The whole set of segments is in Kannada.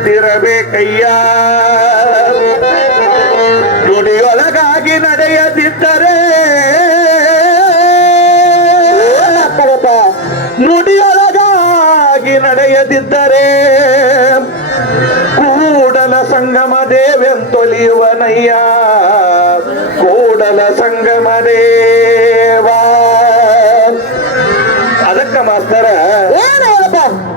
ಅಂತಿರಬೇಕಯ್ಯ. ನುಡಿಯೊಳಗಾಗಿ ನಡೆಯದಿದ್ದರೆ ನುಡಿಯೊಳಗಾಗಿ ನಡೆಯದಿದ್ದರೆ ಕೂಡಲ ಸಂಗಮ ದೇವೆಂತೊಲಿಯುವನಯ್ಯ. ಕೂಡಲ ಸಂಗಮ ದೇವ. ಅದಕ್ಕ ಮಾಸ್ತರ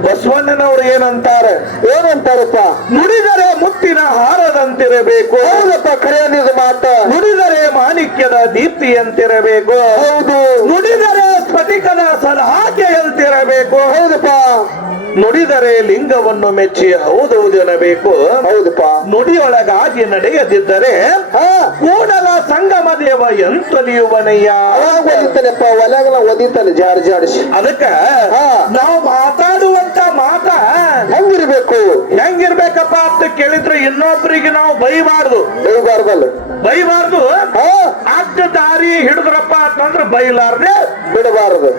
ಬಸವಣ್ಣನವರು ಏನಂತಾರಪ್ಪ? ನುಡಿದರೆ ಮುತ್ತಿನ ಹಾರದಂತಿರಬೇಕು. ಹೌದಪ್ಪ, ಖರೆಯದ ಮಾತ. ನುಡಿದರೆ ಮಾಣಿಕ್ಯದ ದೀಪ್ತಿಯಂತಿರಬೇಕು. ಹೌದು. ನುಡಿದರೆ ಸ್ಫಟಿಕದ ಸಲಾಕೆಯಂತಿರಬೇಕು. ಹೌದಪ್ಪ. ನುಡಿದರೆ ಲಿಂಗವನ್ನು ಮೆಚ್ಚಿ ಹೌದೌದೆನಬೇಕು. ಹೌದಪ್ಪ. ನುಡಿಯೊಳಗಾಗಿ ನಡೆಯದಿದ್ದರೆ ಕೂಡಲ ಸಂಗಮ ದೇವ ಎಂತೊಲಿಯುವನಯ್ಯ. ಓದಿತಾನೆಪ್ಪ, ಒಲೆಗಲ ಓದಿತಾನೆ ಜಾಡಿಸಿ. ಅದಕ್ಕ ನಾವು ಮಾತಾಡುವಂತ ಮಾತ ಹೆಂಗಿರ್ಬೇಕಪ್ಪ ಅಂತ ಕೇಳಿದ್ರೆ ಇನ್ನೊಬ್ಬರಿಗೆ ನಾವು ಬೈಬಾರ್ದು. ಅಡ್ಡ ದಾರಿ ಹಿಡಿದ್ರಪ್ಪ ಅಂತಂದ್ರೆ ಬೈಲಾರ್ದೆ ಬಿಡಬಾರದು.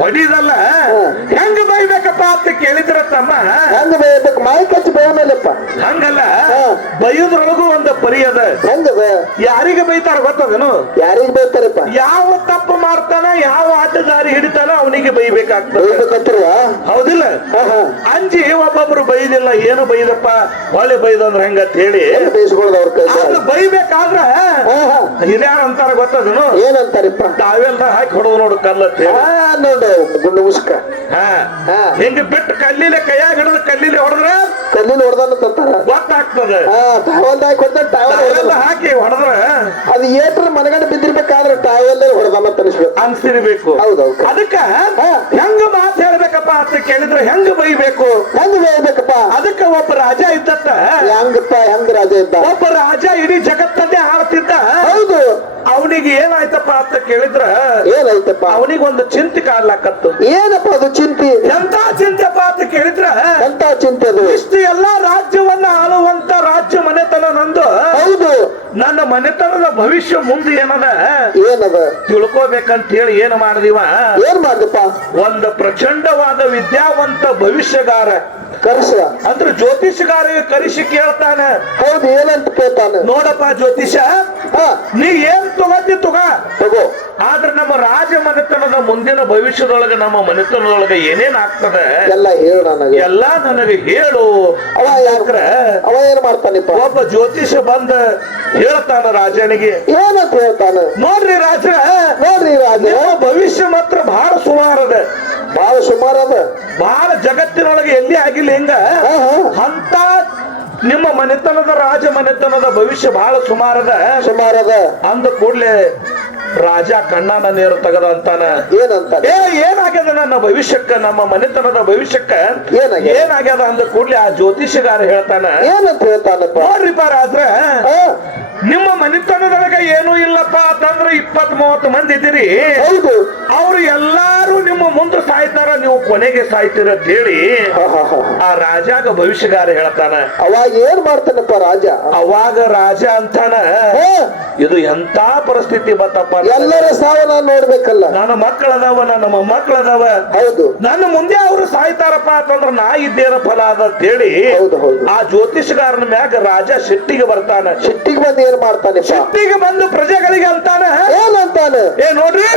ಹೊಡಿದಲ್ಲ. ಹೆಂಗ ಬೈಬೇಕಪ್ಪ ಅಂತ ಕೇಳಿದ್ರ ತಮ್ಮ? ಹೆಂಗ ಬೈಬೇಕು? ಮಾಯಿ ಕಚ್ಚಿ ಬಯ ಮೇಲಪ್ಪ. ಹಂಗಲ್ಲ, ಬೈಯೋದ್ರೊಳಗೂ ಒಂದು ಪರಿ ಅದ. ಹೆಂಗದ? ಯಾರಿಗೆ ಬೈತಾರ ಗೊತ್ತದೇನು? ಯಾರಿಗೆ ಬೈತಾರಪ್ಪ? ಯಾವ ತಪ್ಪು ಮಾಡ್ತಾನ, ಯಾವ ಅಡ್ಡ ದಾರಿ ಹಿಡಿತಾನ ಅವನಿಗೆ ಬೈಬೇಕಾಗ್ತದೆ. ಹೌದಿಲ್ಲ? ಅಂಜಿ ಒಬ್ಬೊಬ್ರು ಬೈದಿಲ್ಲ, ಏನು ಬೈದಪ್ಪ ಒಳ್ಳೆ ಬೈದಂದ್ರ ಹೆಂಗಂತ ಹೇಳಿ ಬೈಬೇಕಾದ್ರ ಹಿರಿಯಾರ ಅಂತಾರ ಗೊತ್ತದೇನು? ಏನಂತಾರಪ್ಪ? ತಾವೆಲ್ಲ ಹಾಕಿ ಹೊಡೆದು ನೋಡು ಕಲ್ಲತ್ತೆ ಗುಂಡು ಮುಸ್ಕ. ಹಿಂಗ ಬಿಟ್ಟು ಕಲ್ಲಿಲೆ ಕೈಯಾಗ ಹಿಡಿದು ಕಲ್ಲಿಲೆ ಹೊಡೆದ್ರೆ ಹೊಡೆದಲ್ಲ ಗೊತ್ತಾಗ್ತದೆ. ಟಾವೆಲ್ ಹಾಕಿ ಹೊಡೆದ್ರ ಅದು ಏಟ್ರ ಮನಗಂಡ ಬಿದ್ದಿರ್ಬೇಕಾದ್ರೆ ಟಾವೆಲ್ ಹೊಡೆದಲ್ಲ ತನಿಸ್ಬೇಕು ಅನ್ಸಿರ್ಬೇಕು. ಹೌದೌದು. ಅದಕ್ಕ ಹೆಂಗ ಮಾತು ಹೇಳ್ಬೇಕಪ್ಪ ಅಂತ ಕೇಳಿದ್ರೆ ಹೆಂಗ ಬೈಬೇಕು? ಹೆಂಗ ಬೈಬೇಕಪ್ಪ? ಅದಕ್ಕ ಒಬ್ಬ ರಾಜ ಇದ್ದತ್ತ. ಹೆಂಗ ರಾಜ ಇದ್ದ? ಒಬ್ಬ ರಾಜ ಇಡೀ ಜಗತ್ತನ್ನೇ ಆಳ್ತಿದ್ದ. ಹೌದು. ಅವನಿಗೆ ಏನಾಯ್ತಪ್ಪ ಅಂತ ಕೇಳಿದ್ರ ಏನಾಯ್ತಪ್ಪ? ಅವನಿಗೊಂದು ಚಿಂತೆ ಕಾಡ್ಲಾಕತ್ತು. ಏನಪ್ಪ ಅದು ಚಿಂತೆ? ಎಂತ ಚಿಂತೆಪ್ಪ ಅಂತ ಕೇಳಿದ್ರ ಎಂತ ಚಿಂತೆ ಅದು? ಇಷ್ಟು ಎಲ್ಲಾ ರಾಜ್ಯವನ್ನ ಆಳುವಂತ ರಾಜ್ಯ ಮನೆತನ ನಂದು. ಹೌದು. ನನ್ನ ಮನೆತನದ ಭವಿಷ್ಯ ಮುಂದೆ ಏನದ ತಿಳ್ಕೋಬೇಕಂತ ಹೇಳಿ ಏನ್ ಮಾಡಿದಿವ? ಏನ್ ಮಾಡಿದಪ್ಪ? ಒಂದು ಪ್ರಚಂಡವಾದ ವಿದ್ಯಾವಂತ ಭವಿಷ್ಯಗಾರ ಅಂದ್ರೆ ಜ್ಯೋತಿಷಗಾರಿಗೆ ಕರೆಸಿ ಕೇಳ್ತಾನೆ. ಹೌದು. ಏನಂತ ಕೇಳ್ತಾನೆ? ನೋಡಪ್ಪ ಜ್ಯೋತಿಷ, ನೀ ಏನ್ ತಗೋ, ಆದ್ರೆ ನಮ್ಮ ರಾಜ ಮನೆತನದ ಮುಂದಿನ ಭವಿಷ್ಯದೊಳಗೆ ನಮ್ಮ ಮನೆತನದೊಳಗೆ ಏನೇನ್ ಆಗ್ತದೆ ಎಲ್ಲ ನನಗೆ ಹೇಳು. ಅವ ಏನ್ ಮಾಡ್ತಾನಪ್ಪ? ಒಬ್ಬ ಜ್ಯೋತಿಷ ಬಂದ ಹೇಳ್ತಾನ ರಾಜನಿಗೆ. ಏನಂತ ಹೇಳ್ತಾನ? ನೋಡ್ರಿ ರಾಜ, ಭವಿಷ್ಯ ಮಾತ್ರ ಬಹಳ ಸುಮಾರದ. ಬಹಳ ಜಗತ್ತಿನೊಳಗೆ ಎಲ್ಲಿ ಆಗಿಲ್ಲ ಹಿಂಗ ಅಂತ ನಿಮ್ಮ ಮನೆತನದ ರಾಜ ಮನೆತನದ ಭವಿಷ್ಯ ಬಹಳ ಸುಮಾರದ ಅಂದ ಕೂಡ್ಲೆ ರಾಜ ಕಣ್ಣನ ನೀರು ತೆಗದ ಅಂತಾನ. ಏನಾಗ್ಯದ ನನ್ನ ಭವಿಷ್ಯಕ್ಕ, ನಮ್ಮ ಮನೆತನದ ಭವಿಷ್ಯಕ್ಕ ಏನಾಗ್ಯದ ಅಂದ ಕೂಡ್ಲೆ ಆ ಜ್ಯೋತಿಷಗಾರ ಹೇಳ್ತಾನ. ಏನಂತ ಹೇಳ್ತಾನಪ್ಪ? ನೋಡ್ರಿಪ್ಪ ರಾಜ್ರ, ನಿಮ್ಮ ಮನೆತನದೊಳಗ ಏನೂ ಇಲ್ಲಪ್ಪ ಅಂತಂದ್ರೆ 20-30 ಮಂದಿ ಇದ್ದೀರಿ. ಹೌದು. ಅವ್ರು ಎಲ್ಲಾರು ನಿಮ್ಮ ಮುಂದೆ ಸಾಯ್ತಾರ, ನೀವು ಕೊನೆಗೆ ಸಾಯ್ತೀರ ಅಂತ ಹೇಳಿ ಆ ರಾಜಾಗ ಭವಿಷ್ಯಗಾರ ಹೇಳ್ತಾನ. ಅವಾಗ ಏನ್ ಮಾಡ್ತಾನಪ್ಪ ರಾಜ? ಅವಾಗ ರಾಜ ಅಂತಾನ, ಇದು ಎಂತ ಪರಿಸ್ಥಿತಿ ಬತ್ತಪ್ಪ, ಎಲ್ಲರ ಸಾವ ನಾನು ನೋಡ್ಬೇಕಲ್ಲ. ನನ್ನ ಮಕ್ಕಳದಾವ, ನನ್ನ ಮೊಮ್ಮಕ್ಕಳದಾವ. ಹೌದು. ನನ್ನ ಮುಂದೆ ಅವ್ರು ಸಾಯ್ತಾರಪ್ಪ ಅಂತಂದ್ರ ನಾ ಇದ್ದೇನ ಫಲ ಅದ ಅಂತ ಹೇಳಿ ಆ ಜ್ಯೋತಿಷಗಾರನ ಮ್ಯಾಗ ರಾಜ ಸಿಟ್ಟಿಗೆ ಬರ್ತಾನ. ಸಿಟ್ಟಿಗೆ ಬಂದು ಏನ್ ಮಾಡ್ತಾನೆ? ಸಿಟ್ಟಿಗೆ ಬಂದು ಪ್ರಜೆಗಳಿಗೆ ಅಂತಾನ. ಏನಂತಾನೆ? ನೋಡ್ರಿ,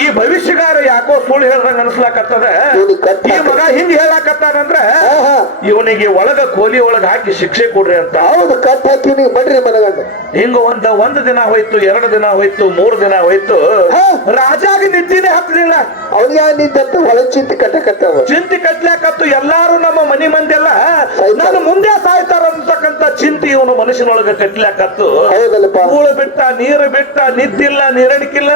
ಈ ಭವಿಷ್ಯಗಾರ ಯಾಕೋ ಸುಳ್ಳು ಹೇಳ್ದಂಗ ಅನ್ಸ್ಲಾಕತ್ತದ. ಈ ಮಗ ಹಿಂಗ್ ಹೇಳಾಕತ್ತಾನಂದ್ರ ಇವನಿಗೆ ಒಳಗ ಕೋಲಿ ಒಳಗ ಹಾಕಿ ಶಿಕ್ಷೆ ಕೊಡ್ರಿ ಅಂತ. ಹೌದು, ಕಟ್ ಹಾಕಿ ಬಡ್ರಿ ಮನಗಂಡ. ಹಿಂಗ ಒಂದು ದಿನ ಹೋಯ್ತು, 2 ದಿನ ಹೋಯ್ತು, 3 ದಿನ ಹೋಯ್ತು. ರಾಜಾಗ ನಿದ್ದಿನೇ ಹತ್ತಲಿಲ್ಲ. ಅವನಿಗೆ ನಿದ್ದಂತ ಒಳ ಚಿಂತೆ ಚಿಂತೆ ಕಟ್ಲಾಕತ್ತು. ಎಲ್ಲಾರು ನಮ್ಮ ಮನಿ ಮಂದೆಲ್ಲ ನಾನು ಮುಂದೆ ಸಾಯ್ತಾರ ಅಂತಕ್ಕಂತ ಚಿಂತೆ ಇವನು ಮನುಷ್ಯನೊಳಗ ಕಟ್ಲಾಕತ್ತು. ಕೂಳು ಬಿಟ್ಟ, ನೀರು ಬಿಟ್ಟ, ನಿದ್ದಿಲ್ಲ, ನೀರಡಿಕಿಲ್ಲ.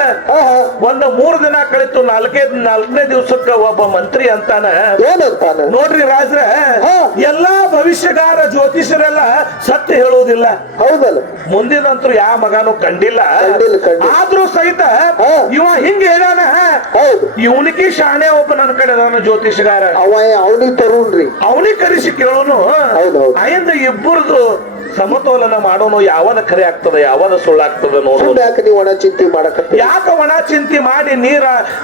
ಒಂದು 3 ದಿನ ಕಳಿತು. 4ನೇ ದಿವಸಕ್ಕ ಒಬ್ಬ ಮಂತ್ರಿ ಅಂತಾನ. ಏನಂತಾನ? ನೋಡ್ರಿ ರಾಜ್ರ, ಎಲ್ಲಾ ಭವಿಷ್ಯಗಾರ ಜ್ಯೋತಿಷರೆಲ್ಲ ಸತ್ಯ ಹೇಳುವುದಿಲ್ಲ. ಹೌದಲ್ಲ? ಮುಂದಿನಂತೂ ಯಾವ ಮಗನೂ ಕಂಡಿಲ್ಲ. ಆದ್ರೂ ಸಹಿತ ಇವ ಹಿಂಗ ಹೇಳ್ಯಾನ. ಇವನಿಗೆ ಶಾಣೆ ಒಬ್ಬ ನನ್ನ ಕಡೆ ಅದಾನ ಜ್ಯೋತಿಷಗಾರ. ಅವನಿಗೆ ತರುಣ್ರಿ, ಅವನಿಗೆ ಕರೆಸಿ ಕೇಳೋನು. ಅಯಿಂದ ಇಬ್ಬರದು ಸಮತೋಲನ ಮಾಡೋನು ಯಾವದ ಖರೆ ಆಗ್ತದೆ ಯಾವದ ಸುಳ್ಳಾಗ್ತದೆ ನೋಡು. ಯಾಕೆ ನೀವು ಒಣ ಚಿಂತೆ ಮಾಡಕತ್ತೀರಿ? ಯಾಕ ಒಣ ಚಿಂತೆ ಮಾಡಿ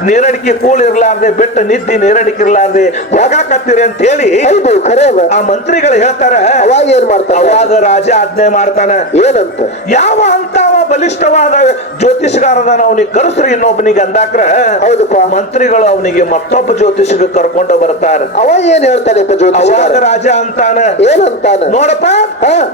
ನೀರಡಿಕೆ ಕೂಲ್ ಇರ್ಲಾರ್ದೆ ಬೆಟ್ಟ ನಿದ್ದಿ ನೀರಡಿಕೆ ಇರ್ಲಾರ್ದೆ ಹೋಗಾಕತ್ತೀರಿ ಅಂತ ಹೇಳಿ ಹೌದು ಖರೆ ಅದ. ಆ ಮಂತ್ರಿಗಳು ಹೇಳ್ತಾರ. ಅವಾಗ ಏನ್ ಮಾಡ್ತಾರ? ಅವಾಗ ರಾಜ ಆಜ್ಞೆ ಮಾಡ್ತಾನ. ಏನಂತ? ಯಾವ ಅಂತಾವ ಬಲಿಷ್ಠವಾದ ಜ್ಯೋತಿಷಗಾರದನ ಅವನಿಗೆ ಕರೆಸ್ರಿ ಇನ್ನೊಬ್ಬನಿಗೆ ಅಂದಾಕ್ರ. ಹೌದಪ್ಪ. ಮಂತ್ರಿಗಳು ಅವನಿಗೆ ಮತ್ತೊಬ್ಬ ಜ್ಯೋತಿಷಿಗೆ ಕರ್ಕೊಂಡು ಬರ್ತಾರ. ಅವ ಏನ್ ಹೇಳ್ತಾನಪ್ಪ ಜ್ಯೋತಿಷ? ಅವಾಗ ರಾಜ ಅಂತಾನ. ಏನಂತಾನ? ನೋಡಪ್ಪ,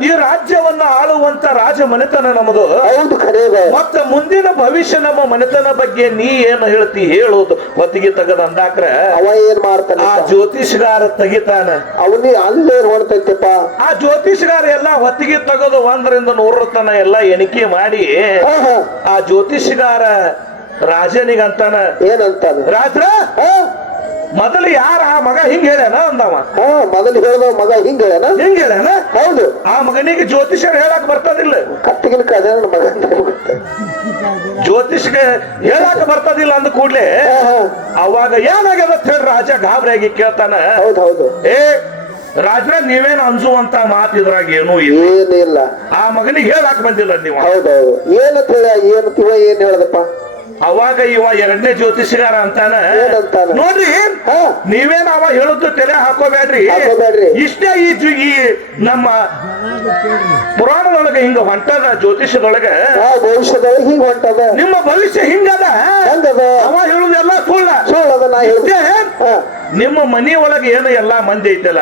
ಈ ರಾಜ್ಯವನ್ನ ಆಳುವಂತ ರಾಜ ಮನೆತನ ನಮ್ಮದು. ಹೌದು ಖರೆ ಅದ. ಮತ್ತ ಮುಂದಿನ ಭವಿಷ್ಯ ನಮ್ಮ ಮನೆತನ ಬಗ್ಗೆ ನೀ ಏನು ಹೇಳ್ತಿ ಹೇಳುದು ಹೊತ್ತಿಗೆ ತಗದ ಅಂದಾಕ್ರ. ಅವ ಏನ್ ಮಾಡ್ತಾನ? ಆ ಜ್ಯೋತಿಷಗಾರ ತೆಗಿತಾನ. ಅವನಿಗೆ ಅಲ್ಲೇನ್ ಹೊಡ್ತೈತಪ್ಪ? ಆ ಜ್ಯೋತಿಷಗಾರ ಎಲ್ಲ ಹೊತ್ತಿಗೆ ತಗದು 1ರಿಂದ 100 ತನ ಎಲ್ಲ ಎಣಿಕೆ ಮಾಡಿ ಆ ಜ್ಯೋತಿಷಗಾರ ರಾಜನಿಗಂತಾನ. ಏನಂತಾನ? ರಾಜ್ರ ಮೊದಲು ಯಾರ ಆ ಮಗ ಹಿಂಗ ಹೇಳ್ಯಾನ ಅಂದವ. ಮೊದಲು ಹೇಳ್ದ ಮಗ ಹಿಂಗ ಹೇಳ್ಯಾನ? ಹಿಂಗ ಹೇಳ್ಯಾನ. ಹೌದು. ಆ ಮಗನಿಗೆ ಜ್ಯೋತಿಷರು ಹೇಳಕ್ ಬರ್ತದಿಲ್ಲ. ಕತ್ತಿಗಿನ ಕದ ಮಗ ಜ್ಯೋತಿಷ್ಗೆ ಹೇಳಾಕ ಬರ್ತದಿಲ್ಲ ಅಂದ ಕೂಡ್ಲೆ ಅವಾಗ ಏನಾಗ್ಯದ ಅಂತ ಹೇಳಿ ರಾಜ ಗಾಬರಿಯಾಗಿ ಕೇಳ್ತಾನ. ಹೌದು. ಏ ರಾಜ್ರ, ನೀವೇನ್ ಅನ್ಸುವಂತ ಮಾತು ಇದ್ರಾಗ ಏನೂ ಏನಿಲ್ಲ. ಆ ಮಗನಿಗೆ ಹೇಳಾಕ ಬಂದಿಲ್ಲ ನೀವು. ಹೌದೌದು. ಏನಂತ ಹೇಳ? ಏನಂತ ಇವ ಏನ್ ಹೇಳದಪ್ಪ? ಅವಾಗ ಇವ 2ನೇ ಜ್ಯೋತಿಷಗಾರ ಅಂತಾನ. ನೋಡ್ರಿ, ನೀವೇನ್ ಅವ ಹೇಳುದು ತಲೆ ಹಾಕೋಬೇಡ್ರಿ. ಇಷ್ಟೇ ಈ ನಮ್ಮ ಪುರಾಣದೊಳಗ ಹಿಂಗ ಹೊಂಟದ, ಜ್ಯೋತಿಷದೊಳಗ ಭವಿಷ್ಯದೊಳಗ ಹಿಂಗ ಹೊಂಟದ. ನಿಮ್ಮ ಭವಿಷ್ಯ ಹಿಂಗದ. ಅವ ಹೇಳುದೆಲ್ಲ ಸುಳ್ಳದ. ನಾ ಹೇಳ್ದೆ ನಿಮ್ಮ ಮನಿ ಒಳಗೆ ಏನು ಎಲ್ಲಾ ಮಂದಿ ಐತಲ್ಲ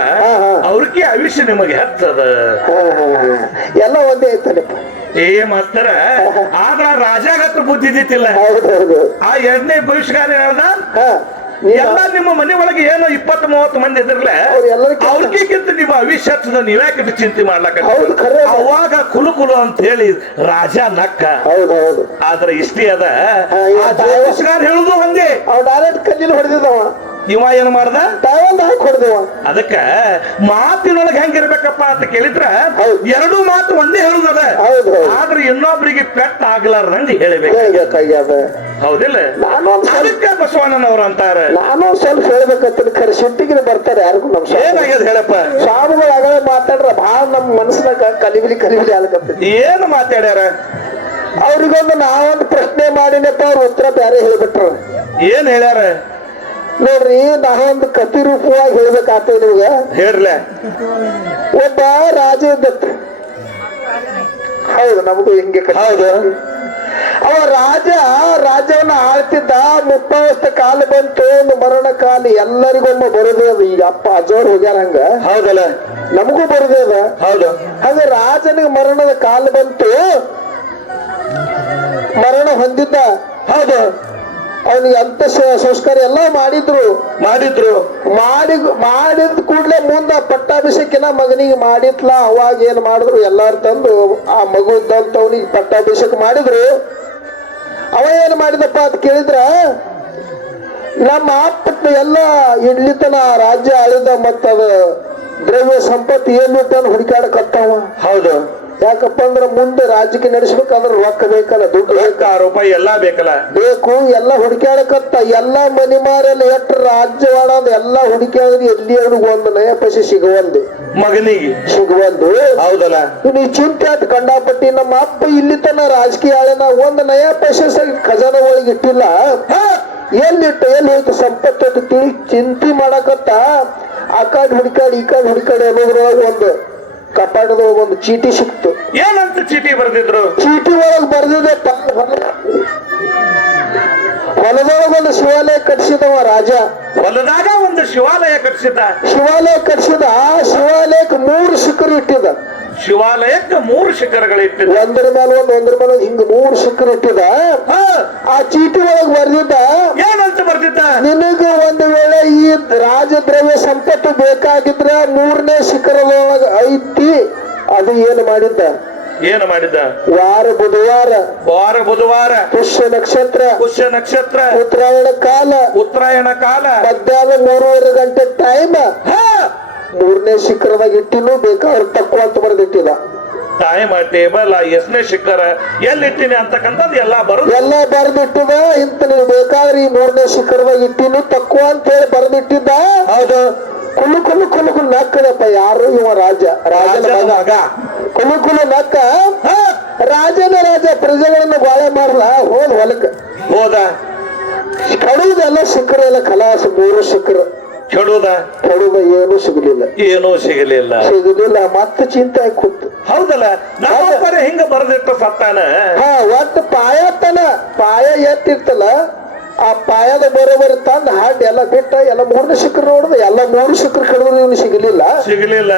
ಅವ್ರಿಗೆ ಆಯುಷ್ಯ ನಿಮಗೆ ಹೆಚ್ಚದ. ಎಲ್ಲ ಒಂದೇ ಐತಲ್ಲ. ಏ ಮಾಸ್ತರ, ಆದ್ರ ರಾಜಾಗತ್ರ ಬುದ್ಧಿ ಇದ್ದಿತ್ತಿಲ್ಲ. ಆ 2ನೇ ಭವಿಷ್ಯಗಾರ ಹೇಳ್ದ ಎಲ್ಲ ನಿಮ್ಮ ಮನೆ ಒಳಗೆ ಏನೋ 20-30 ಮಂದಿ ಇದ್ರಲ್ಲ ಅವ್ರಿಗಿಂತ ನಿಮ್ಮ ಭವಿಷ್ಯ ನೀವ್ಯಾಕೆ ಚಿಂತೆ ಮಾಡ್ಲಕ್ಕ. ಅವಾಗ ಕುಲು ಅಂತ ಹೇಳಿ ರಾಜ ನಕ್ಕ. ಆದ್ರೆ ಇಷ್ಟೇ ಅದ, ಆ ಭವಿಷ್ಯಗಾರ ಹೇಳುದು ಒಂದೇ. ಡೈರೆಕ್ಟ್ ಕಲ್ಲಿನ ಹೊಡೆದಿದ್ದವ. ಇವ ಏನ್ ಮಾಡ್ದ? ಹೊಡೆದವ. ಅದಕ್ಕ ಮಾತಿನೊಳಗೆ ಹೆಂಗಿರ್ಬೇಕಪ್ಪ ಅಂತ ಕೇಳಿದ್ರ 2 ಮಾತು ಒಂದೇ ಹೇಳುದದ. ಆದ್ರೆ ಇನ್ನೊಬ್ರಿಗೆ ಪೆಟ್ಟ ಆಗ್ಲಾರ್ದಂಗೆ ಹೇಳಬೇಕು. ಹೌದಿಲ್ಲ? ಅದಕ್ಕೆ ಬಸವಣ್ಣನವ್ರು ಅಂತಾರೆ. ನಾನು ಸ್ವಲ್ಪ ಹೇಳ್ಬೇಕಂತ ಖರೆ ಸಿಟ್ಟಿಗೆ ಬರ್ತಾರೆ ಯಾರಿಗೂ. ನಮ್ ಏನಾಗ್ಯದ ಹೇಳಪ್ಪ? ಸ್ವಾಮಿಗಳು ಆಗಲೇ ಮಾತಾಡ್ರ ಬಹಳ ನಮ್ ಮನಸ್ಸಿನಾಗ ಕಲಿಬಿಲಿ ಆಗ್ಲಕತ್ತ. ಏನು ಮಾತಾಡ್ಯಾರ? ಅವ್ರಿಗೊಂದು ನಾವೊಂದು ಪ್ರಶ್ನೆ ಮಾಡಿನಪ್ಪ, ಅವ್ರ ಉತ್ತರ ಬೇರೆ ಹೇಳ್ಬಿಟ್ರ. ಏನ್ ಹೇಳ್ಯಾರ ನೋಡ್ರಿ? ನಾವೊಂದು ಕಥೆ ರೂಪವಾಗಿ ಹೇಳ್ಬೇಕಾಗ್ತದೆ ನಿಮ್ಗ. ಹೇಳ್ರಲ್ಲ. ಒಬ್ಬ ರಾಜ ಇದ್ದತ್. ಹೌದು, ನಮಗೂ ಹಿಂಗೆ. ಹೌದು. ಅವ ರಾಜ್ಯವನ್ನ ಆಳ್ತಿದ್ದ. 30 ಕಾಲ ಬಂತು, ಮರಣ ಕಾಲ ಎಲ್ಲರಿಗೊಮ್ಮ ಬರುದೇ ಅದ. ಈಗ ಅಪ್ಪ ಅಜ್ಜವ್ರು ಹೋಗ್ಯಾರ ಹಂಗ. ಹೌದಲ್ಲ? ನಮಗೂ ಬರುದೇ ಅದ. ಹೌದು. ಹಾಗ ರಾಜನಿಗೆ ಮರಣದ ಕಾಲ ಬಂತು, ಮರಣ ಹೊಂದಿದ್ದ. ಹೌದು. ಅವನಿಗೆ ಅಂತ ಸಂಸ್ಕಾರ ಎಲ್ಲ ಮಾಡಿದ್ರು. ಮಾಡಿದ ಕೂಡ್ಲೆ ಮುಂದ ಪಟ್ಟಾಭಿಷೇಕಿನ ಮಗನಿಗೆ ಮಾಡಿತ್ಲ. ಅವಾಗ ಏನ್ ಮಾಡಿದ್ರು? ಎಲ್ಲಾರು ತಂದು ಆ ಮಗು ಇದ್ದಂತ ಅವನಿಗೆ ಪಟ್ಟಾಭಿಷೇಕ ಮಾಡಿದ್ರು. ಅವ ಏನ್ ಮಾಡಿದಪ್ಪ ಅಂತ ಕೇಳಿದ್ರ, ನಮ್ಮ ಅಪ್ಪ ಎಲ್ಲ ಇಡ್ಲಿತನ ರಾಜ್ಯ ಆಳಿದ ಮತ್ತದ ದ್ರವ್ಯ ಸಂಪತ್ತು ಏನ್ ಬಿಟ್ಟ ಹುಡುಕಾಡಕತ್ತಾವ. ಹೌದು. ಯಾಕಪ್ಪ ಅಂದ್ರ ಮುಂದೆ ರಾಜ್ಯಕ್ಕೆ ನಡೆಸ್ಬೇಕಾದ್ರೆ ರೊಕ್ಕ ಬೇಕಲ್ಲ, ದುಡ್ಡು ಬೇಕಾ, ರೂಪಾಯಿ ಎಲ್ಲಾ ಬೇಕಲ್ಲ, ಬೇಕು. ಎಲ್ಲ ಹುಡುಕ್ಯಾಡಕತ್ತ. ಎಲ್ಲಾ ಮನಿ ಮಾರೆಲ್ಲ ಎಟ್ಟ ರಾಜ್ಯವಾಡ ಎಲ್ಲ ಹುಡುಕ್ಯಾಡ್ರಿ ಎಲ್ಲಿ ಅವ್ರಿಗೆ ಒಂದು ನಯ ಪೈಸೆ ಸಿಗುವಲ್ದು. ಮಗನಿಗೆ ಸಿಗುವಲ್ದು. ಹೌದಲ್ಲ? ಇನ್ನು ಚಿಂತೆ ಆಯ್ತು ಕಂಡಾಪಟ್ಟಿ. ನಮ್ಮ ಅಪ್ಪ ಇಲ್ಲಿ ತನ ರಾಜಕೀಯ ಆಳಿನ ಒಂದು ನಯ ಪೈಸೆ ಖಜಾನ ಒಳಗೆ ಇಟ್ಟಿಲ್ಲ. ಎಲ್ಲಿ ಹೋಯ್ತು ಸಂಪತ್ತು ತಿಳಿ ಚಿಂತೆ ಮಾಡಕತ್ತ. ಆ ಕಾಡ್ ಹುಡುಕಾಡಿ ಈ ಕಾಡ್ ಹುಡುಕಾಡಿ ಅನ್ನೋದ್ರೊಳಗೆ ಒಂದು ಕಪಾಟದೊಳಗ ಒಂದು ಚೀಟಿ ಸಿಕ್ತು. ಏನಂತ ಚೀಟಿ ಬರ್ದಿದ್ರು? ಚೀಟಿ ಒಳಗ್ ಬರ್ದಿದೆ, ಹೊಲದೊಳಗೊಂದು ಶಿವಾಲಯ ಕಟ್ಸಿದವ ರಾಜ. ಹೊಲದಾಗ ಒಂದು ಶಿವಾಲಯ ಕಟ್ಸಿದ. ಆ ಶಿವಾಲಯಕ್ಕೆ 3 ಶಿಖರ ಇಟ್ಟಿದ. ಶಿವಾಲಯಕ್ಕೆ 3 ಶಿಖರಗಳಿಟ್ಟಿದ. ಒಂದ್ರ ಮೇಲೆ ಒಂದು ಹಿಂಗ 3 ಶಿಖರ ಇಟ್ಟಿದ. ಆ ಚೀಟಿ ಒಳಗ್ ಬರ್ದಿದ್ದ. ಏನಂತ ಬರ್ದಿದ್ದ? ನಿನಗ ಒಂದು ವೇಳೆ ಈ ರಾಜದ್ರವ್ಯ ಸಂಪತ್ತು ಬೇಕಾಗಿದ್ರ 3ನೇ ಶಿಖರದೊಳಗ ಐತಿ. ಅದು ಏನು ಮಾಡಿದ್ದ? ವಾರ ಬುಧವಾರ ಪುಷ್ಯ ನಕ್ಷತ್ರ ಉತ್ತರಾಯಣ ಕಾಲ ಮಧ್ಯಾಹ್ನ 3:30 ಗಂಟೆ ಟೈಮ್ 3ನೇ ಶಿಖರದಾಗ ಇಟ್ಟಿನೂ ಬೇಕಾದ್ರೆ ತಕ್ಕುವ ಅಂತ ಬರೆದಿಟ್ಟಿದ. ಟೈಮ್, ಟೇಬಲ್, ಎಷ್ಟನೇ ಶಿಖರ, ಎಲ್ಲಿಟ್ಟಿನಿ ಅಂತಕ್ಕಂಥದ್ದು ಎಲ್ಲ ಬರೆದಿಟ್ಟಿದ. ಇಂತ ನೀವು ಬೇಕಾದ್ರೆ ಈ 3ನೇ ಶಿಖರದಾಗ ಇಟ್ಟಿನೂ ತಕ್ಕುವ ಅಂತ ಹೇಳಿ ಬರೆದಿಟ್ಟಿದ್ದ. ಹೌದು. ಕುಲ್ಲು ನಕ್ಕದಪ್ಪ. ಯಾರು? ಇವ ರಾಜನ ಮಗ. ಕುಲು ನಕ್ಕ ಹಾ ರಾಜನ ರಾಜ ಪ್ರಜೆಗಳನ್ನು ಬಾಳೆ ಮಾಡಲ್ಲ ಹೋದ್ ಹೊಲಕ್ಕ ಹೋದ ಕಡುವುದೆಲ್ಲ ಸಿಕ್ಕರು ಎಲ್ಲ ಕಲಾಸ 3 ಸಿಕ್ಕರು ಕೆಡುದ ಕಡುದ ಏನು ಸಿಗಲಿಲ್ಲ ಏನೂ ಸಿಗಲಿಲ್ಲ ಮತ್ತೆ ಚಿಂತೆ ಆಗಿ ಕೂತು ಹೌದಲ್ಲ ನಮ್ಮ ಹಿಂಗ ಬರದಿಟ್ಟು ಸತ್ತಾನ ಹಾ ಒಟ್ಟು ಪಾಯ ಎತ್ತಿರ್ತಲ್ಲ ಆ ಪಾಯದ ಬರೋಬರಿ ತಂದ ಹಾಡ್ ಎಲ್ಲ ಬಿಟ್ಟ ಎಲ್ಲ 3ನೇ ಶಿಖರ ನೋಡಿದ ಎಲ್ಲ 3 ಶಿಖರ ಕಡಿದ್ರು ಇವನು ಸಿಗಲಿಲ್ಲ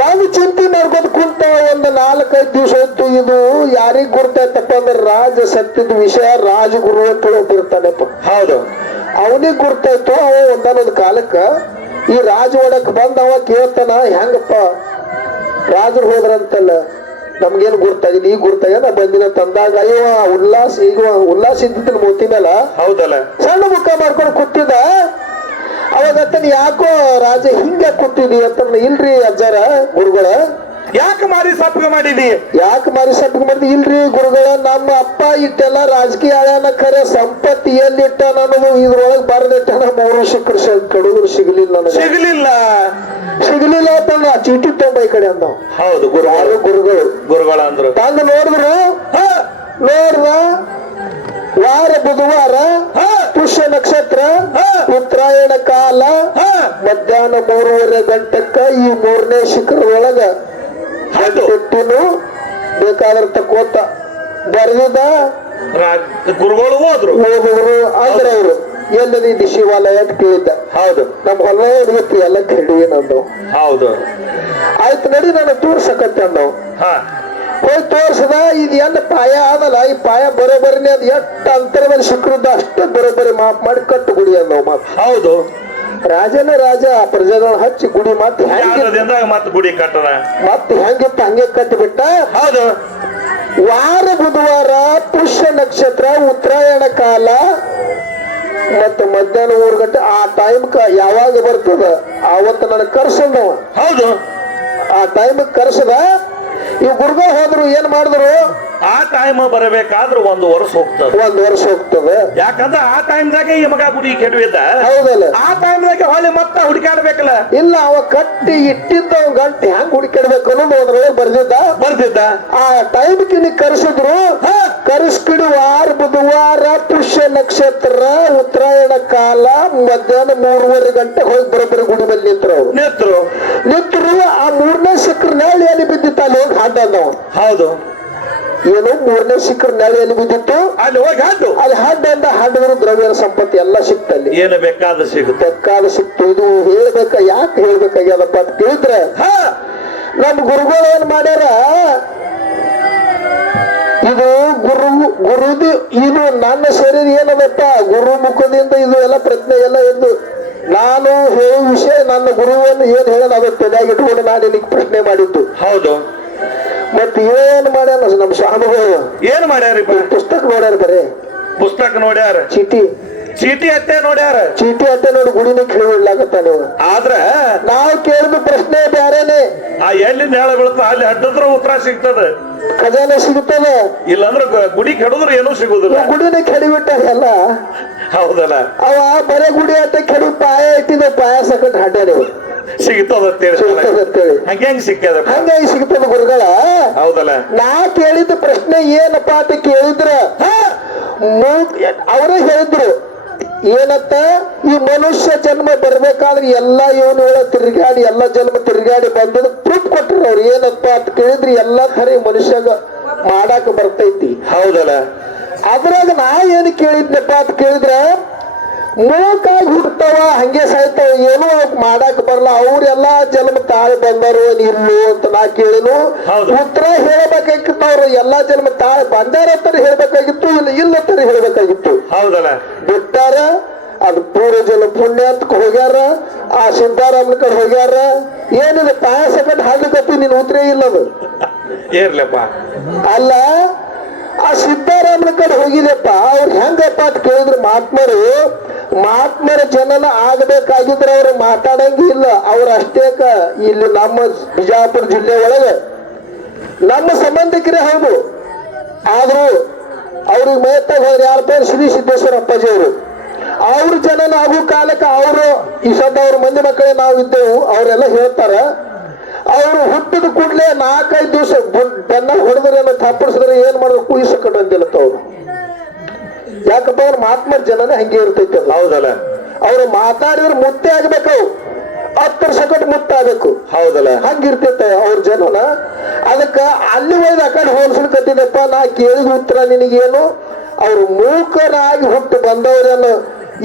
ಬಂದು ಚಿಂತೆ ಮಾಡ್ಕೊಂಡು ಕುಂತ ಒಂದು 4-5 ದಿವಸ ಹೊತ್ತು ಇದು ಯಾರಿಗ್ ಗುರ್ತಾಯ್ತಪ್ಪ ಅಂದ್ರೆ ರಾಜ ಸತ್ಯದ ವಿಷಯ ರಾಜಗುರು ಅಂತ ಒಬ್ಬಿರ್ತಾನೆಪ್ಪ ಹೌದು ಅವನಿಗೆ ಗುರ್ತಾಯ್ತು ಅವ ಒಂದೊಂದು ಕಾಲಕ್ಕ ಈ ರಾಜ ಒಡಕ್ ಬಂದ ಅವ ಕೇಳ್ತಾನ ಹೆಂಗಪ್ಪ ರಾಜರು ಹೋದ್ರಂತಲ್ಲ ನಮ್ಗೇನ್ ಗುರ್ತಾಗಿದೆ ಈಗ ಗುರ್ತಾಗ ಬಂದಿನ ತಂದಾಗ ಅಯ್ಯೋ ಉಲ್ಲಾಸ ಇದ್ದಿದ್ದ ಮೋತಿ ಮೇಲ ಹೌದಲ್ಲ ಸಣ್ಣ ಮುಖ ಮಾಡ್ಕೊಂಡು ಕೂತಿದ್ದ ಅವಾಗತ್ತನ ಯಾಕೋ ರಾಜ ಹಿಂಗ ಕೂತಿದಿ ಅಂತ ಇಲ್ರಿ ಅಜ್ಜಾರ ಗುರುಗಳ ಯಾಕೆ ಮಾರಿ ಸಪ್ಪಿಗೆ ಮಾಡಿದಿ ಯಾಕೆ ಮಾರಿ ಸಪ್ಪಿಗೆ ಮಾಡಿದಿ ಇಲ್ರಿ ಗುರುಗಳ ನಮ್ಮ ಅಪ್ಪ ಇಟ್ಟೆಲ್ಲ ರಾಜಕೀಯ ಆಳ್ಯಾನ ಖರೆ ಸಂಪತ್ತಿ ಎಲ್ಲಿಟ್ಟ ಅನ್ನೋದು ಇದ್ರೊಳಗೆ ಬರದಿಟ್ಟ 3 ಶಿಖರ ಕಡುಗರು ಸಿಗಲಿಲ್ಲ ಅಂತ ಚೀಟಿ ತೊಂಬ ಈ ಕಡೆ ಅಂದ ಹೌದು ಗುರುಗಳು ಅಂದ್ರು ತಂದು ನೋಡಿದ್ರು ನೋಡ್ದ ವಾರ ಬುಧವಾರ ಪುಷ್ಯ ನಕ್ಷತ್ರ ಉತ್ತರಾಯಣ ಕಾಲ ಮಧ್ಯಾಹ್ನ 3:30 ಗಂಟಕ್ಕ ಈ 3ನೇ ಶಿಖರದೊಳಗ ಹುಟ್ಟಿನು ಬೇಕಾದ್ರ ತಕೋತ ಬರೆದಿದ್ದ ಗುರುಗಳು ಹೋದ್ರು ಅಂದ್ರೆ ಅವರು ಎಲ್ಲಿ ಶಿವಾಲಯ ಅಂತ ಕೇಳಿದ್ದ ಹೌದು ನಮ್ ಹೊಲ ಹಿಡಿಯುತ್ತೆ ಎಲ್ಲ ಕೆಡವಿ ನಂದು ಹೌದು ಆಯ್ತು ನಡಿ ನಾನು ತೋರ್ಸಕತ್ತೆ ಅಂದವು ಹೋಗಿ ತೋರ್ಸದ ಇದು ಏನ್ ಪಾಯ ಆದಲ್ಲ ಈ ಪಾಯ ಬರೋಬರಿನೇ ಅದ್ ಎಷ್ಟು ಅಂತರದಲ್ಲಿ ಶಿಖರದ ಅಷ್ಟೇ ಬರೋಬರಿ ಮಾಪ್ ಮಾಡಿ ಕಟ್ಟು ಗುಡಿ ಅಂದವು ಮಾತು ಹೌದು ರಾಜನ ರಾಜ ಪ್ರಜೆಗಳನ್ನ ಹಚ್ಚಿ ಗುಡಿ ಮತ್ತೆ ಗುಡಿ ಕಟ್ಟದ ಮತ್ತೆ ಹೆಂಗಿತ್ತು ಹಂಗೆ ಕಟ್ಟಿಬಿಟ್ಟ ಹೌದು ವಾರ ಬುಧವಾರ ಪುಷ್ಯ ನಕ್ಷತ್ರ ಉತ್ತರಾಯಣ ಕಾಲ ಮತ್ತೆ ಮಧ್ಯಾಹ್ನ 3 ಗಂಟೆ ಆ ಟೈಮ್ ಯಾವಾಗ ಬರ್ತದ ಆವತ್ತು ನನಗೆ ಕರ್ಸಂದವ ಹೌದು ಆ ಟೈಮ್ ಕರ್ಸದ ಇವ್ ಗುರುಗಳು ಹೋದ್ರು ಏನ್ ಮಾಡಿದ್ರು ಆ ಟೈಮ್ ಬರಬೇಕಾದ್ರೆ 1 ವರ್ಷ ಹೋಗ್ತದೆ ಯಾಕಂದ್ರೆ ಆ ಟೈಮ್ದಾಗ ಈ ಮಗ ಗುಡಿ ಕೆಡವಿದ್ದ ಹೌದಲ್ಲ ಆ ಟೈಮ್ದಾಗ ಹೊಳೆ ಮತ್ತೆ ಹುಡುಕಾಡ್ಬೇಕಲ್ಲ ಇಲ್ಲ ಅವ ಕಟ್ಟಿ ಇಟ್ಟಿದ್ದ ಗಂಟೆ ಹೆಂಗ್ ಹುಡುಕಾಡ್ಬೇಕು ಅನ್ನೋದು ಅದ್ರೊಳಗೆ ಬರ್ದಿದ್ದ ಆ ಟೈಮ್ ಕಿನಿ ಕರ್ಸಿದ್ರು ಕರ್ಸ್ಕಿಡು ವಾರ ಬುಧವಾರ ಪುಷ್ಯ ನಕ್ಷತ್ರ ಉತ್ತರಾಯಣ ಕಾಲ ಮಧ್ಯಾಹ್ನ 3:30 ಗಂಟೆ ಹೋಗಿ ಬರೋಬ್ಬರಿ ಗುಡಿ ಮೇಲೆ ನಿಂತರು ಆ 3ನೇ ಶಿಖರ ನೆಳಿ ಬಿದ್ದಿತ್ತು ಅಲ್ಲಿ ಹೋಗಿ ಹಾಡ್ದ ಹೌದು ಏನು 3ನೇ ಶಿಖರ ನೆಲೆಯಲ್ಲಿ ಬಿದ್ದಿತ್ತು ಅಲ್ಲಿ ಹೋಗಿ ಅಲ್ಲಿ ಹಾಡಿದ್ರು ದ್ರವ್ಯ ಸಂಪತ್ತಿ ಎಲ್ಲ ಸಿಕ್ತಲ್ಲಿ ಏನು ಬೇಕಾದ ಸಿಕ್ತು ಇದು ಯಾಕೆ ಹೇಳ್ಬೇಕಾಗ್ಯದಪ್ಪ ಅಂತ ಕೇಳಿದ್ರೆ ನಮ್ಮ ಗುರುಗಳು ಏನ್ ಮಾಡ್ಯಾರ ಇದು ಗುರುದು ಇದು ನನ್ನ ಶರೀರ ಏನದಪ್ಪ ಗುರು ಮುಖದಿಂದ ಇದು ಎಲ್ಲ ಪ್ರಜ್ಞೆ ಎಲ್ಲ ಇದ್ದು ನಾನು ಹೇಳೋ ವಿಷಯ ನನ್ನ ಗುರುವನ್ನು ಏನ್ ಹೇಳೋದು ಅದ್ರ ತಲೆಯಾಗಿ ಇಟ್ಕೊಂಡು ನಾನು ನಿನಗೆ ಪ್ರಶ್ನೆ ಮಾಡಿದ್ದು ಹೌದು ಮತ್ತೆ ಏನ್ ಮಾಡ್ಯಾರ ನಮ್ ಸ್ವಾಮಿಗಳು ಏನ್ ಮಾಡ್ಯಾರ ಪುಸ್ತಕ ನೋಡ್ಯಾರ ಬರೇ ಪುಸ್ತಕ ನೋಡ್ಯಾರ ಚೀಟಿ ಅತ್ತೆ ನೋಡಿ ಗುಡಿನ ಕೇಳಿಡ್ಲಾಗತ್ತ ನೀವು ಆದ್ರ ನಾವು ಕೇಳಿದ ಪ್ರಶ್ನೆ ಬ್ಯಾರೇನೆ ಎಲ್ಲಿ ನೇಳ ಬೀಳ್ತ ಅಲ್ಲಿ ಅಡ್ಡದ್ರ ಉತ್ತರ ಸಿಗ್ತದ ಖಜಾನೆ ಸಿಗುತ್ತದ ಇಲ್ಲಾಂದ್ರ ಗುಡಿ ಕೆಡಿದ್ರೆ ಏನೂ ಸಿಗುದಿಲ್ಲ ಗುಡಿನ ಕೆಡಿಬಿಟ್ಟಾರ ಎಲ್ಲ ಹೌದಲ್ಲ ಅವ ಬರೇ ಗುಡಿ ಅಂತ ಕೆಡು ಪಾಯ ಇಟ್ಟಿದ ಪಾಯ ಸಕಟ್ ಹಾಡ್ಯಾರ ಸಿಗ್ತದ ಹಂಗಾಗಿ ಸಿಗ್ತದ ಗುರುಗಳ ಹೌದಲ್ಲ ನಾ ಕೇಳಿದ ಪ್ರಶ್ನೆ ಏನಪ್ಪಾ ಅಂತ ಕೇಳಿದ್ರ ಅವರೇ ಹೇಳಿದ್ರು ಏನತ್ತ ಈ ಮನುಷ್ಯ ಜನ್ಮ ಬರ್ಬೇಕಾದ್ರೆ ಎಲ್ಲಾ ಯೋನಿಗಳ ತಿರುಗಾಡಿ ಎಲ್ಲಾ ಜನ್ಮ ತಿರುಗಾಡಿ ಬಂದದ ಪ್ರೂಫ್ ಕೊಟ್ರು ಅವ್ರು ಏನಪ್ಪ ಅಂತ ಕೇಳಿದ್ರಿ ಎಲ್ಲಾ ಥರ ಮನುಷ್ಯಗ ಮಾಡಾಕ ಬರ್ತೈತಿ ಹೌದಲ್ಲ ಅದ್ರಾಗ ನಾ ಏನ್ ಕೇಳಿದ್ನಪ್ಪ ಅಂತ ಕೇಳಿದ್ರ ಮೂಕಾಗಿ ಹುಡ್ತಾವ ಹಂಗೆ ಸಾಯ್ತಾವ ಏನೋ ಮಾಡಾಕ ಬರಲ್ಲ ಅವ್ರೆಲ್ಲಾ ಜನ್ಮ ತಾಳೆ ಬಂದಾರು ಇಲ್ಲು ಅಂತ ನಾ ಕೇಳಿನು ಉತ್ತರ ಹೇಳ್ಬೇಕಾಗಿತ್ತು ಅವ್ರು ಎಲ್ಲಾ ಜನ್ಮ ತಾಳೆ ಬಂದಾರ ಅಂತಾರ ಹೇಳ್ಬೇಕಾಗಿತ್ತು ಇಲ್ಲ ಅಂತಾರ ಹೇಳ್ಬೇಕಾಗಿತ್ತು ಹೌದಲ್ಲ ಬಿಟ್ಟಾರ ಅದು ಪೂರ್ವ ಜನ ಪುಣ್ಯ ಅಂತ ಹೋಗ್ಯಾರ ಆ ಸಿದ್ದಾರಾಮನ ಕಡೆ ಹೋಗ್ಯಾರ ಏನಿದೆ ಪಾಯ ಸಕಟ್ ಹಾಡ್ಲಿಕ್ಕತ್ತಿ ನೀನ್ ಉತ್ತರ ಇಲ್ಲದು ಏರ್ಲಪ್ಪ ಅಲ್ಲ ಆ ಸಿದ್ದಾರಾಮನ ಕಡೆ ಹೋಗಿದೆಪ್ಪ ಅವ್ರು ಹೆಂಗಪ್ಪ ಅಂತ ಕೇಳಿದ್ರು ಮಹಾತ್ಮರ ಜನನ ಆಗಬೇಕಾಗಿದ್ರೆ ಅವ್ರು ಮಾತಾಡಂಗಿಲ್ಲ ಅವ್ರ ಅಷ್ಟೇಕ ಇಲ್ಲಿ ನಮ್ಮ ಬಿಜಾಪುರ ಜಿಲ್ಲೆ ಒಳಗೆ ನಮ್ಮ ಸಂಬಂಧಿಕರೇ ಹೌದು ಆದ್ರೂ ಅವ್ರಿಗೆ ಮೈತಾಗ ಹೋದ್ರೆ ಯಾರಪ್ಪ ಶ್ರೀ ಸಿದ್ದೇಶ್ವರ ಅಪ್ಪಾಜಿ ಅವ್ರ ಜನನ ಆಗೋ ಕಾಲಕ್ಕೆ ಅವರು ಈ ಸದ್ದ ಅವ್ರ ಮಂದಿ ಮಕ್ಕಳೇ ನಾವು ಇದ್ದೆವು ಅವರೆಲ್ಲ ಹೇಳ್ತಾರ ಅವರು ಹುಟ್ಟಿದ ಕೂಡಲೇ 4-5 ದಿವಸ ಬೆನ್ನ ಹೊಡೆದ್ರೆ ಥಪ್ಪಡಿಸಿದ್ರೆ ಏನ್ ಮಾಡೋದು ಕುಯಿಸ ಕಟ್ಟಂತಿಲ್ಲತ್ತ ಅವ್ರು. ಯಾಕಪ್ಪ ಅವ್ರ ಮಾತ್ಮ ಜನನೇ ಹಂಗೆ ಇರ್ತೈತೆ ಅದು. ಹೌದಲ್ಲ, ಅವ್ರು ಮಾತಾಡಿದ್ರೆ ಮುತ್ತೆ ಆಗ್ಬೇಕು, 10 ವರ್ಷ ಕಟ್ಟು ಮುತ್ತಾಗಬೇಕು. ಹೌದಲ್ಲ, ಹಂಗಿರ್ತೈತೆ ಅವ್ರ ಜನನ. ಅದಕ್ಕ ಅಲ್ಲಿ ಹೋಯ್ದು ಆ ಕಡೆ ಹೋಲ್ಸಲ್ಕತ್ತಿದಪ್ಪ. ನಾ ಕೇಳಿದ ಉತ್ತರ ನಿನಗೇನು, ಅವ್ರು ಮೂಕರಾಗಿ ಹುಟ್ಟು ಬಂದವ್ರನ್ನ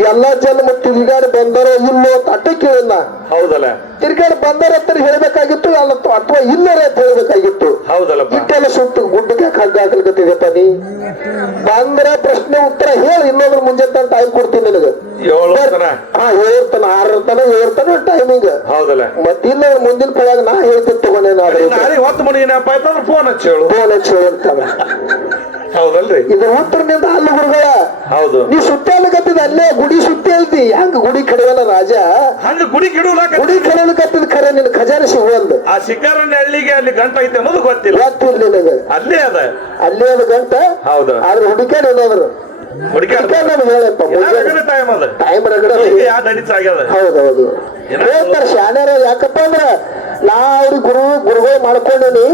ಎಲ್ಲಾ ಜನ್ಮ ತಿರುಗಾಡಿ ಬಂದಾರೋ ಇಲ್ಲೋ ಅಂತ ಅಟ್ಟ ಕೇಳಿದ್ನ. ಹೌದಲ್ಲ, ತಿರ್ಗಾಡಿ ಬಂದರ ಹತ್ರ ಹೇಳ್ಬೇಕಾಗಿತ್ತು ಅಥವಾ ಇಲ್ಲರ ಅಂತ ಹೇಳ್ಬೇಕಾಗಿತ್ತು. ಹೌದಲ್ಲ. ಇಟ್ಟೆಲ್ಲ ಸುಟ್ಟು ಗುಡ್ಡಕ್ಕೆ ಹಗ್ಗ ಹಾಕಲ್ಕತ್ತಿದಪ್ಪ ನೀ. ಬಂದ್ರ ಪ್ರಶ್ನೆ ಉತ್ತರ ಹೇಳಿ, ಇನ್ನೊಂದ್ರ ಮುಂಜಾನೆ ಟೈಮ್ ಕೊಡ್ತೀನಿ ನಿನಗೆ. 7 ತನ 7 ತನ 6 ತನ 7 ತನ ಟೈಮಿಂಗ್. ಹೌದಲ್ಲ, ಮತ್ತಿಲ್ಲ ಮುಂದಿನ ಪಳೆಯಾಗ ನಾ ಹೇಳ್ತೀನಿ ತಗೊಂಡೇನ ನಾಳೆ ಹೊತ್ತು ಮನೆ ಏನಪ್ಪ ಆಯ್ತಂದ್ರೆ ಫೋನ್ ಹಚ್ಚಿ ಹೇಳು. ಫೋನ್ ಹಚ್ಚಿ ಹೇಳ್ತಾನ. ಹೌದಲ್ರಿ, ಇದು ಉತ್ತರದಿಂದ ಅಲ್ಲ ಗುರುಗಳ. ಹೌದು, ನೀ ಸುತ್ತಾಲಕತ್ತಿದ ಅಲ್ಲೇ ಗುಡಿ ಸುತ್ತಿ ಹೇಳ್ತಿ. ಹೆಂಗ ಗುಡಿ ಕಡಿವಲ್ಲ ರಾಜ, ಹಂಗ ಗುಡಿ ಕೆಡವಲಾಕ ಗುಡಿ ಕಡಿಯಲಕತ್ತಿದ ಖರೆ ನಿನ್ ಖಜಾನೆ ಸಿಗುವಲ್ದು. ಆ ಶಿಖರಣ್ಣ ಹಳ್ಳಿಗೆ ಅಲ್ಲಿ ಗಂಟ ಐತೆ ಅನ್ನೋದು ಗೊತ್ತಿಲ್ಲ. ಗೊತ್ತಿಲ್ಲ ನಿನಗ. ಅಲ್ಲೇ ಅದ, ಅಲ್ಲೇ ಅದು ಗಂಟ. ಹೌದು, ಆದ್ರೆ ಹುಡುಕಾಡಿ ಏನಾದ್ರು ನಮ್ಗೆ ಹೇಳಪ್ಪ. ಟೈಮ್ ಅದ, ಟೈಮ್ ರಗಡ ಯಾವ್ದು ಅಡಿತಾಗ್ಯದ. ಹೌದೌದು ಹೇಳ್ತಾರ ಶಾನ್ಯಾರ. ಯಾಕಪ್ಪ ಅಂದ್ರ ನಾ ಅವ್ರಿಗೆ ಗುರುಗಳು ಮಾಡ್ಕೊಂಡೇನಿ.